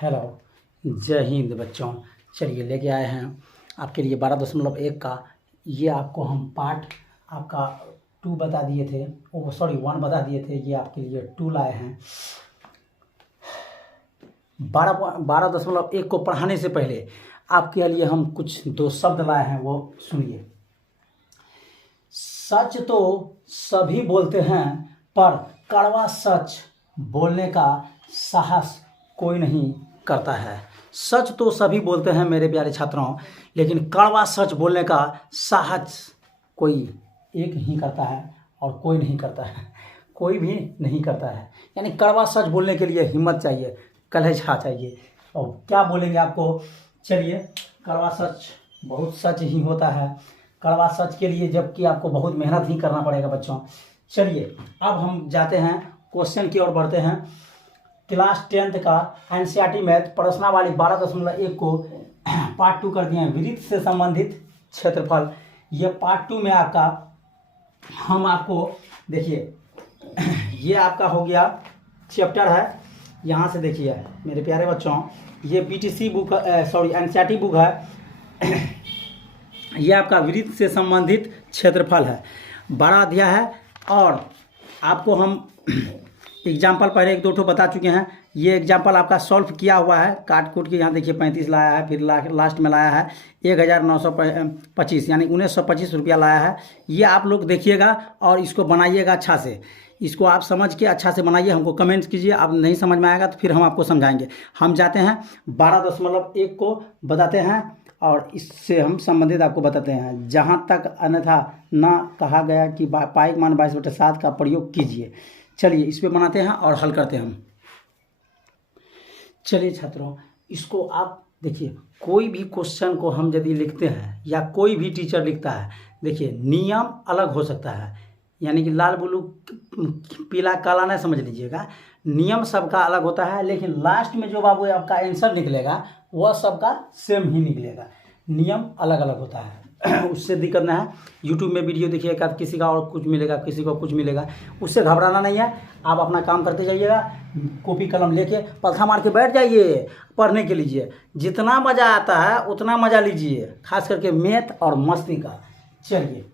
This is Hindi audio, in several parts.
हेलो, जय हिंद बच्चों। चलिए लेके आए हैं आपके लिए 12.1 का ये आपको हम पार्ट आपका 2 बता दिए थे, 1 बता दिए थे। ये आपके लिए 2 लाए हैं। 12.1 को पढ़ाने से पहले आपके लिए हम कुछ 2 शब्द लाए हैं, वो सुनिए। सच तो सभी बोलते हैं, पर कड़वा सच बोलने का साहस कोई नहीं करता है। सच तो सभी बोलते हैं मेरे प्यारे छात्रों, लेकिन कड़वा सच बोलने का साहस कोई एक ही करता है और कोई नहीं करता है, कोई भी नहीं करता है। यानी कड़वा सच बोलने के लिए हिम्मत चाहिए, कलेजा चाहिए। और क्या बोलेंगे आपको, चलिए। कड़वा सच बहुत सच ही होता है। कड़वा सच के लिए जबकि आपको बहुत मेहनत ही करना पड़ेगा बच्चों। चलिए अब हम जाते हैं क्वेश्चन की ओर बढ़ते हैं। क्लास 10th का एनसीईआरटी मैथ प्रश्नावली 12.1 को पार्ट 2 कर दिए हैं, वृत्त से संबंधित क्षेत्रफल। ये पार्ट 2 में आपका हम आपको देखिए, ये आपका हो गया चैप्टर है। यहाँ से देखिए मेरे प्यारे बच्चों, ये बीटीसी बुक एनसीईआरटी बुक है। ये आपका वृत्त से संबंधित क्षेत्रफल है, 12 अध्याय है। और आपको हम एग्जाम्पल पहले 1-2 बता चुके हैं। ये एग्जाम्पल आपका सॉल्व किया हुआ है काट कूट के। यहाँ देखिए 35 लाया है, फिर लास्ट में लाया है 1925 यानी 1925 रुपया लाया है। ये आप लोग देखिएगा और इसको बनाइएगा अच्छा से। इसको आप समझ के अच्छा से बनाइए, हमको कमेंट्स कीजिए। आप नहीं समझ में आएगा तो फिर हम आपको समझाएंगे। हम जाते हैं 12.1 को बताते हैं और इससे हम संबंधित आपको बताते हैं। जहाँ तक अन्यथा ना कहा गया कि पाई मान 22/7 का प्रयोग कीजिए। चलिए इस पे बनाते हैं और हल करते हैं हम। चलिए छात्रों, इसको आप देखिए, कोई भी क्वेश्चन को हम यदि लिखते हैं या कोई भी टीचर लिखता है, देखिए नियम अलग हो सकता है। यानी कि लाल ब्लू पीला काला नहीं समझ लीजिएगा, नियम सबका अलग होता है। लेकिन लास्ट में जो बाबू आपका आंसर निकलेगा वह सबका सेम ही निकलेगा, नियम अलग अलग होता है। उससे दिक्कत ना है। यूट्यूब में वीडियो देखिएगा, किसी का और कुछ मिलेगा, किसी को कुछ मिलेगा, उससे घबराना नहीं है। आप अपना काम करते जाइएगा, कॉपी कलम लेके पलथा मार के बैठ जाइए, पढ़ने के लीजिए। जितना मज़ा आता है उतना मज़ा लीजिए, खास करके मैथ और मस्ती का। चलिए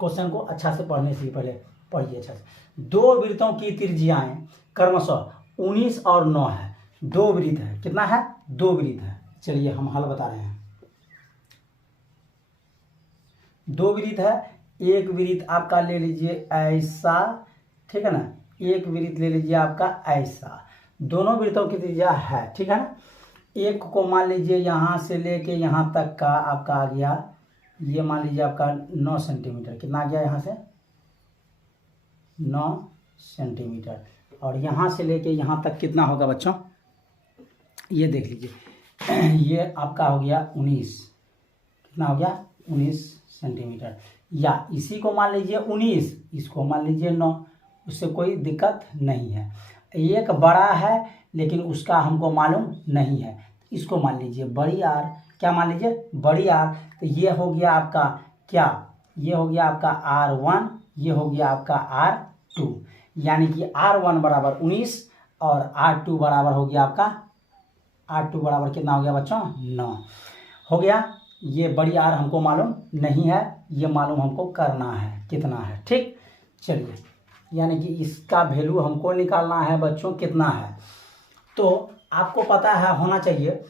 क्वेश्चन को अच्छा से पढ़ने से पहले पढ़िए अच्छा से। 2 वृत्तों की त्रिज्याएं क्रमशः 19 और 9 है। 2 वृत्त है, कितना है? 2 वृत्त है। चलिए हम हल बता रहे हैं। 2 वृत्त है। एक वृत्त आपका ले लीजिए ऐसा, ठीक है ना। एक वृत्त ले लीजिए आपका ऐसा। दोनों वृत्तों की त्रिज्या है, ठीक है ना। एक को मान लीजिए यहाँ से लेके यहाँ तक का आपका आ गया, ये मान लीजिए आपका 9 सेंटीमीटर। कितना आ गया यहाँ से? 9 सेंटीमीटर। और यहाँ से लेके यहाँ तक कितना होगा बच्चों? ये देख लीजिए, ये आपका हो गया 19। कितना हो गया? 19 सेंटीमीटर। या इसी को मान लीजिए 19, इसको मान लीजिए 9, उससे कोई दिक्कत नहीं है। एक बड़ा है लेकिन उसका हमको मालूम नहीं है, इसको मान लीजिए बड़ी आर। क्या मान लीजिए? बड़ी आर। तो ये हो गया आपका क्या? ये हो गया आपका R1, ये हो गया आपका R2। यानी कि R1 बराबर 19 और R2 बराबर हो गया आपका, R2 बराबर कितना हो गया बच्चों? 9 हो गया। ये बड़ी आर हमको मालूम नहीं है, ये मालूम हमको करना है कितना है, ठीक। चलिए, यानी कि इसका वैल्यू हमको निकालना है बच्चों, कितना है। तो आपको पता है होना चाहिए,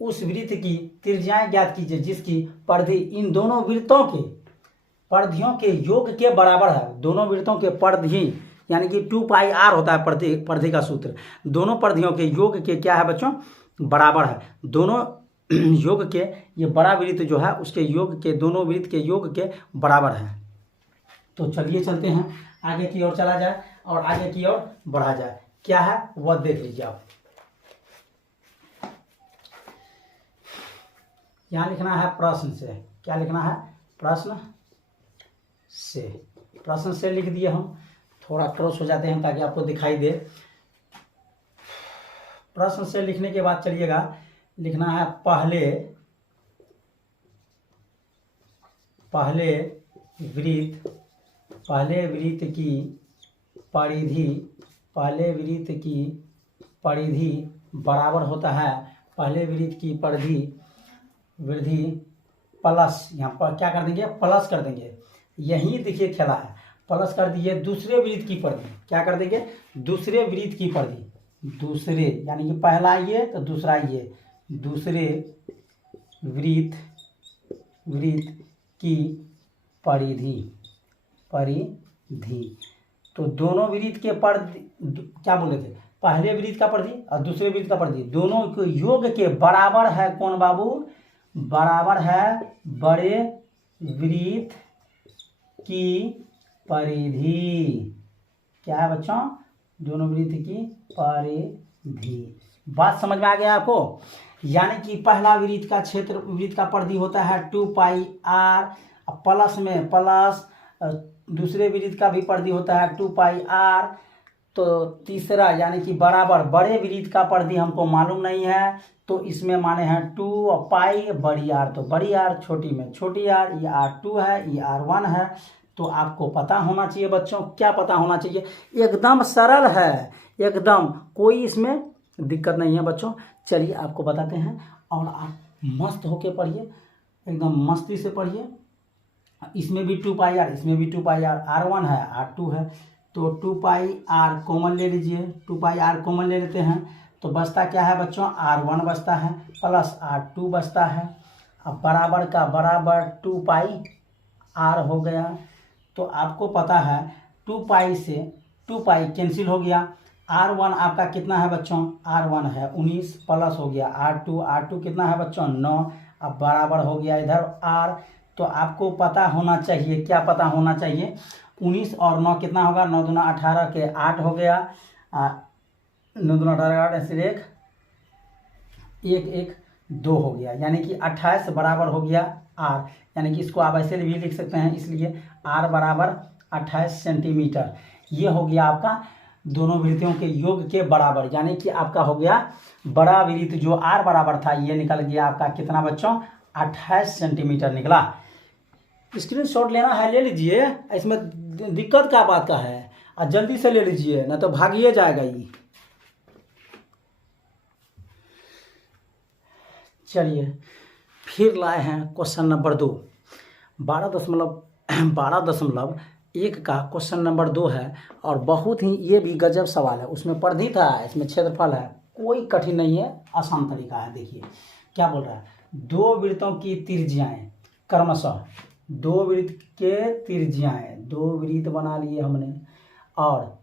उस वृत्त की त्रिज्याएं ज्ञात कीजिए जिसकी परिधि इन दोनों वृत्तों के परिधियों के योग के बराबर है। दोनों वृत्तों के परिधि यानी कि 2πr होता है परिधि का सूत्र। दोनों परिधियों के योग के क्या है बच्चों? बराबर है। दोनों योग के, ये बड़ा वृत्त जो है उसके योग के, दोनों वृत्त के योग के बराबर है। तो चलिए चलते हैं आगे की ओर, चला जाए और आगे की ओर बढ़ा जाए। क्या है वह देख लीजिए आप। यहाँ लिखना है प्रश्न से। क्या लिखना है? प्रश्न से। प्रश्न से लिख दिए हम। थोड़ा क्रॉस हो जाते हैं ताकि आपको दिखाई दे। प्रश्न से लिखने के बाद चलिएगा, लिखना है पहले वृत्त की परिधि बराबर होता है पहले वृत्त की परिधि वृद्धि प्लस, यहाँ पर क्या कर देंगे, प्लस कर देंगे। यही देखिए खेला है, प्लस कर दिए दूसरे वृत्त की परिधि, क्या कर देंगे, दूसरे वृत्त की परिधि, दूसरे यानी कि पहला ये तो दूसरा ये, दूसरे वृत्त की परिधि तो दोनों वृत्त के परिधि, क्या बोले थे, पहले वृत्त का परिधि और दूसरे वृत्त का परिधि दोनों के योग के बराबर है कौन बाबू, बराबर है बड़े वृत्त की परिधि। क्या है बच्चों, दोनों वृत्त की परिधि। बात समझ में आ गया आपको। यानी कि पहला वृत्त का क्षेत्र, वृत्त का परिधि होता है 2πr, प्लस में प्लस दूसरे वृत्त का भी परिधि होता है 2πr। तो तीसरा यानी कि बराबर बड़े वृत्त का परिधि हमको मालूम नहीं है, तो इसमें माने हैं 2 और पाई बड़ी आर, तो बड़ी आर छोटी में छोटी आर, ये r2 है, ये r1 है। तो आपको पता होना चाहिए बच्चों, क्या पता होना चाहिए, एकदम सरल है, एकदम कोई इसमें दिक्कत नहीं है बच्चों। चलिए आपको बताते हैं और आप मस्त होके पढ़िए, एकदम मस्ती से पढ़िए। इसमें भी 2πr, इसमें भी 2πr, r1 है, r2 है, तो 2πr कॉमन ले लीजिए, 2πr कॉमन ले लेते हैं तो बचता क्या है बच्चों, r1 बचता है प्लस r2 बचता है। अब बराबर का बराबर 2πr हो गया। तो आपको पता है 2π से 2π कैंसिल हो गया, r1 आपका कितना है बच्चों, r1 है 19 प्लस हो गया r2 कितना है बच्चों 9, अब बराबर हो गया इधर r। तो आपको पता होना चाहिए, क्या पता होना चाहिए, 19 और 9 कितना होगा, 9 दूना 18 के 8 हो गया, 9 दूना 18 8 ऐसे 1 2 हो गया, यानी कि 28 बराबर हो गया r। यानी कि इसको आप ऐसे भी लिख सकते हैं, इसलिए r बराबर 28 सेंटीमीटर। ये हो गया आपका दोनों वृत्तियों के योग के बराबर, यानी कि आपका हो गया बड़ा वृत्त जो r बराबर था, ये निकल गया आपका कितना बच्चों, 28 सेंटीमीटर निकला। स्क्रीनशॉट लेना है ले लीजिए, इसमें दिक्कत क्या बात का है, और जल्दी से ले लीजिए ना तो भागिए जाएगा ये। चलिए फिर लाए हैं क्वेश्चन नंबर 2, 12.1 का क्वेश्चन नंबर 2 है, और बहुत ही ये भी गजब सवाल है। उसमें परिधि था, इसमें क्षेत्रफल है, कोई कठिन नहीं है, आसान तरीका है। देखिए क्या बोल रहा है, दो वृत्तों की त्रिज्याएं क्रमशः, दो वृत्त के त्रिज्याएं, दो वृत्त बना लिए हमने, और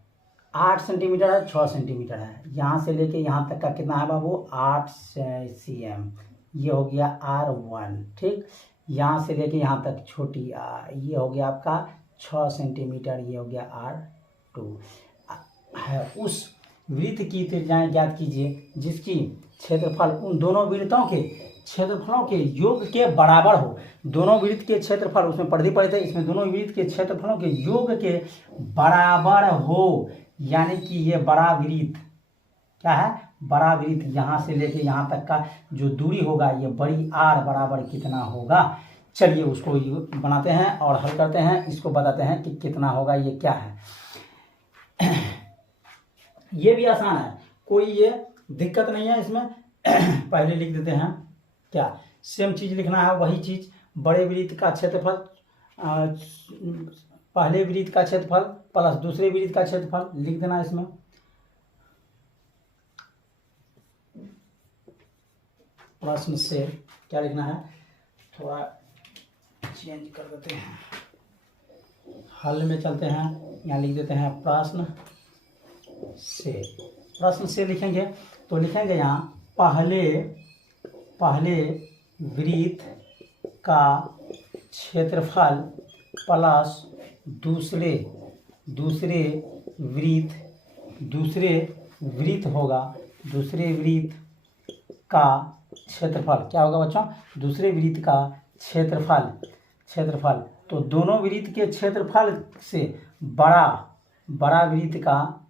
8 सेंटीमीटर है, 6 सेंटीमीटर है, यहाँ से लेके यहाँ तक का कितना है बाबू, 8 cm, ये हो गया r1, ठीक। यहाँ से लेके यहाँ तक छोटी ये हो गया आपका 6 सेंटीमीटर, ये हो गया r2 है। उस वृत्त की त्रिज्याएं ज्ञात कीजिए जिसकी क्षेत्रफल उन दोनों वृत्तों के क्षेत्रफलों के योग के बराबर हो। दोनों वृत्त के क्षेत्रफल, उसमें परिधि पड़े थे, इसमें दोनों वृत्त के क्षेत्रफलों के योग के बराबर हो, यानी कि ये बड़ा वृत्त क्या है, बड़ा वृत्त यहाँ से लेके यहाँ तक का जो दूरी होगा, ये बड़ी आर बराबर कितना होगा। चलिए उसको बनाते हैं और हल करते हैं, इसको बताते हैं कि कितना होगा, ये क्या है। ये भी आसान है, कोई ये दिक्कत नहीं है इसमें। पहले लिख देते हैं, क्या सेम चीज लिखना है, वही चीज, बड़े वृत्त का क्षेत्रफल, पहले वृत्त का क्षेत्रफल प्लस दूसरे वृत्त का क्षेत्रफल लिख देना इसमें। प्रश्न से क्या लिखना है, थोड़ा चेंज कर देते हैं, हल में चलते हैं, यहाँ लिख देते हैं प्रश्न से। प्रश्न से लिखेंगे तो लिखेंगे यहाँ पहले वृत्त का क्षेत्रफल प्लस दूसरे वृत्त होगा, दूसरे वृत्त का क्षेत्रफल क्या होगा बच्चों, दूसरे वृत्त का क्षेत्रफल। तो दोनों वृत्त के क्षेत्रफल से बड़ा वृत्त का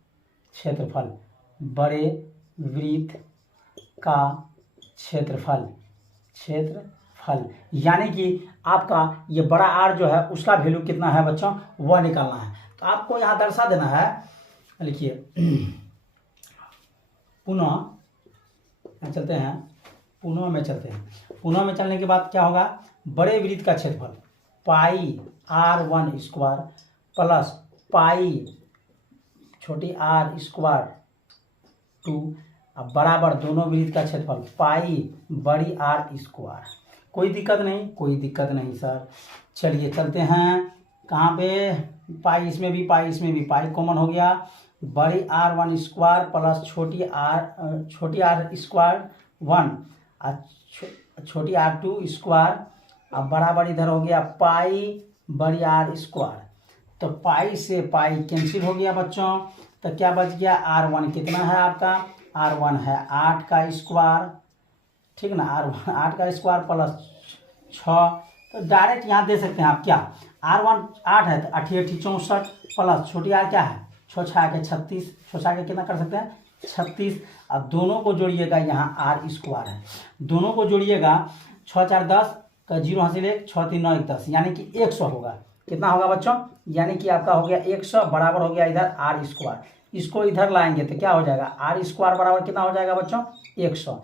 क्षेत्रफल, बड़े वृत्त का क्षेत्रफल, यानी कि आपका ये बड़ा आर जो है उसका वैल्यू कितना है बच्चों, वह निकालना है। तो आपको यहाँ दर्शा देना है, लिखिए पुनः यहाँ चलते हैं, पुनः में चलते हैं। पुनः में चलने के बाद क्या होगा, बड़े वृत्त का क्षेत्रफल पाई r1 स्क्वायर प्लस पाई छोटी r स्क्वायर 2 अब बराबर दोनों वृत्त का क्षेत्रफल पाई बड़ी R स्क्वायर। कोई दिक्कत नहीं, कोई दिक्कत नहीं सर। चलिए चलते हैं कहाँ पे, पाई इसमें भी पाई इसमें भी पाई कॉमन हो गया, बड़ी R1 स्क्वायर प्लस छोटी R स्क्वायर 1 और छोटी R2 स्क्वायर अब बराबर इधर हो गया पाई बड़ी R स्क्वायर। तो पाई से पाई कैंसिल हो गया बच्चों, तो क्या बच गया R1 कितना है आपका, R1 है 8 का स्क्वायर, ठीक ना, R1 8 का स्क्वायर प्लस 6। तो डायरेक्ट यहाँ दे सकते हैं आप क्या, R1 8 है तो 8 8 64 प्लस छोटी R क्या है 6 6 के 36, 6 6 के कितना कर सकते हैं 36। अब दोनों को जोड़िएगा, यहाँ R स्क्वायर है, दोनों को जोड़िएगा 6 4 10 का 0 हासिल 1 6 3 9 1 10 यानी कि 100 होगा। कितना होगा बच्चों, यानी कि आपका हो गया 100 बराबर हो गया इधर R स्क्वायर। इसको इधर लाएंगे तो क्या हो जाएगा, R स्क्वायर बराबर कितना हो जाएगा बच्चों 100।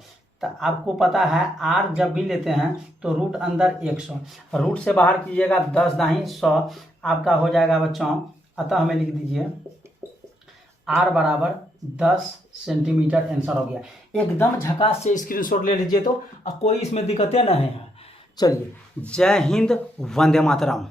तो आपको पता है R जब भी लेते हैं तो रूट अंदर 100, रूट से बाहर कीजिएगा 10 दाहीं 100 आपका हो जाएगा बच्चों। अतः हमें लिख दीजिए R बराबर 10 सेंटीमीटर आंसर हो गया। एकदम झकास से स्क्रीनशॉट ले लीजिए तो कोई इसमें दिक्कतें नहीं है। चलिए, जय हिंद, वंदे मातरम।